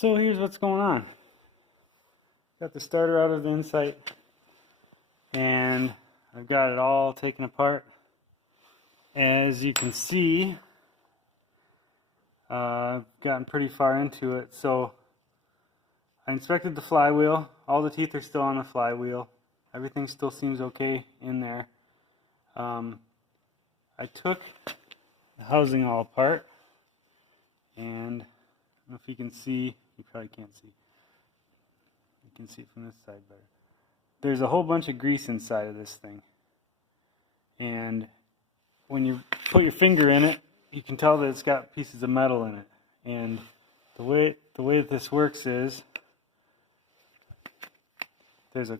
So here's what's going on. Got the starter out of the Insight, and I've got it all taken apart. As you can see, I've gotten pretty far into it. So I inspected the flywheel. All the teeth are still on the flywheel. Everything still seems okay in there. I took the housing all apart, and I don't know if you can see. You probably can't see. You can see it from this side better. There's a whole bunch of grease inside of this thing, and when you put your finger in it, you can tell that it's got pieces of metal in it. And the way that this works is there's a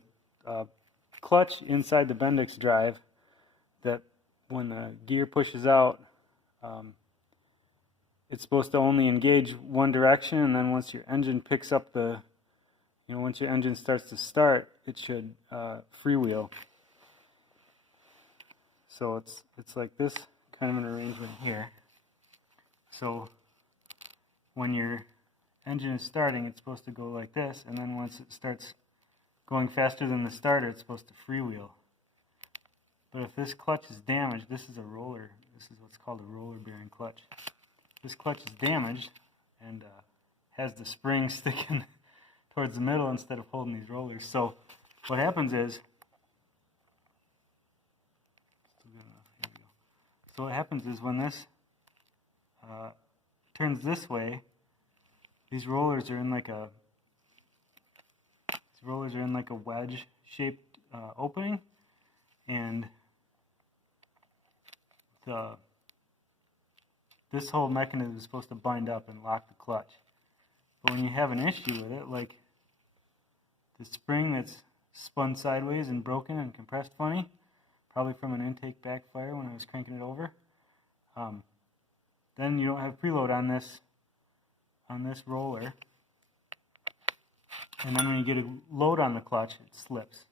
clutch inside the Bendix drive that when the gear pushes out, it's supposed to only engage one direction, and then once your engine picks up once your engine starts to start, it should freewheel. So it's like this kind of an arrangement here. So when your engine is starting, it's supposed to go like this, and then once it starts going faster than the starter, it's supposed to freewheel. But if this clutch is damaged, this is a roller. This is what's called a roller bearing clutch. This clutch is damaged and has the spring sticking towards the middle instead of holding these rollers. So what happens is, when this turns this way, these rollers are in like a wedge-shaped opening, and this whole mechanism is supposed to bind up and lock the clutch. But when you have an issue with it, like the spring that's spun sideways and broken and compressed funny, probably from an intake backfire when I was cranking it over, then you don't have preload on this roller, and then when you get a load on the clutch, it slips,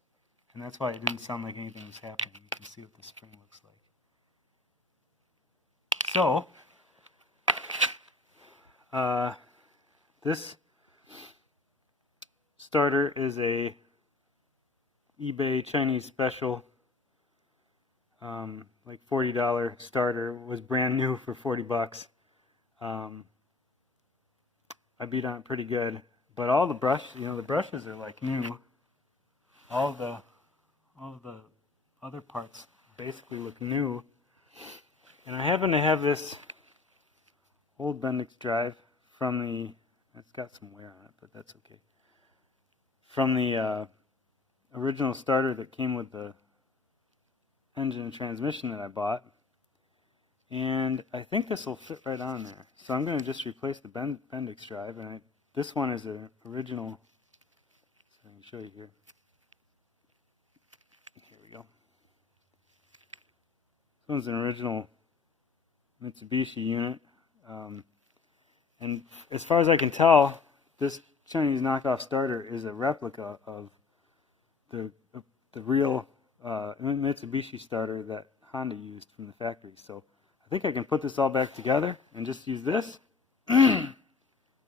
and that's why it didn't sound like anything was happening. You can see what the spring looks like. So this starter is a eBay Chinese special, like $40 starter. It was brand new for 40 bucks. I beat on it pretty good, but all the the brushes are like new. All the other parts basically look new. And I happen to have this old Bendix drive it's got some wear on it, but that's okay. From the original starter that came with the engine and transmission that I bought. And I think this will fit right on there. So I'm going to just replace the Bendix drive. And this one is an original, so I can show you here. Here we go. This one's an original Mitsubishi unit. And as far as I can tell, this Chinese knockoff starter is a replica of the real Mitsubishi starter that Honda used from the factory. So I think I can put this all back together and just use this, and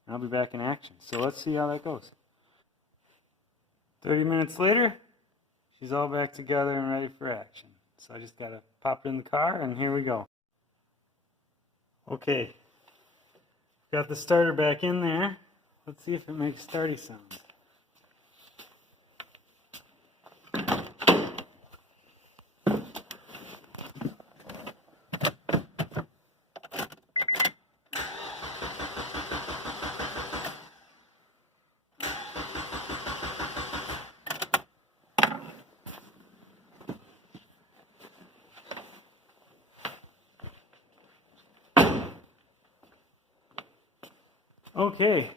I'll be back in action. So let's see how that goes. 30 minutes later, she's all back together and ready for action. So I just got to pop it in the car, and here we go. Okay, got the starter back in there. Let's see if it makes starty sounds. Okay,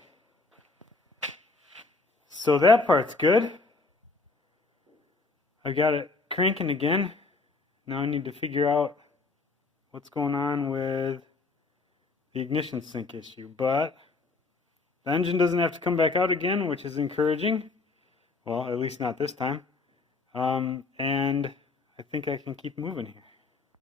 so that part's good. I got it cranking again. Now I need to figure out what's going on with the ignition sync issue. But the engine doesn't have to come back out again, which is encouraging. Well, at least not this time. And I think I can keep moving here.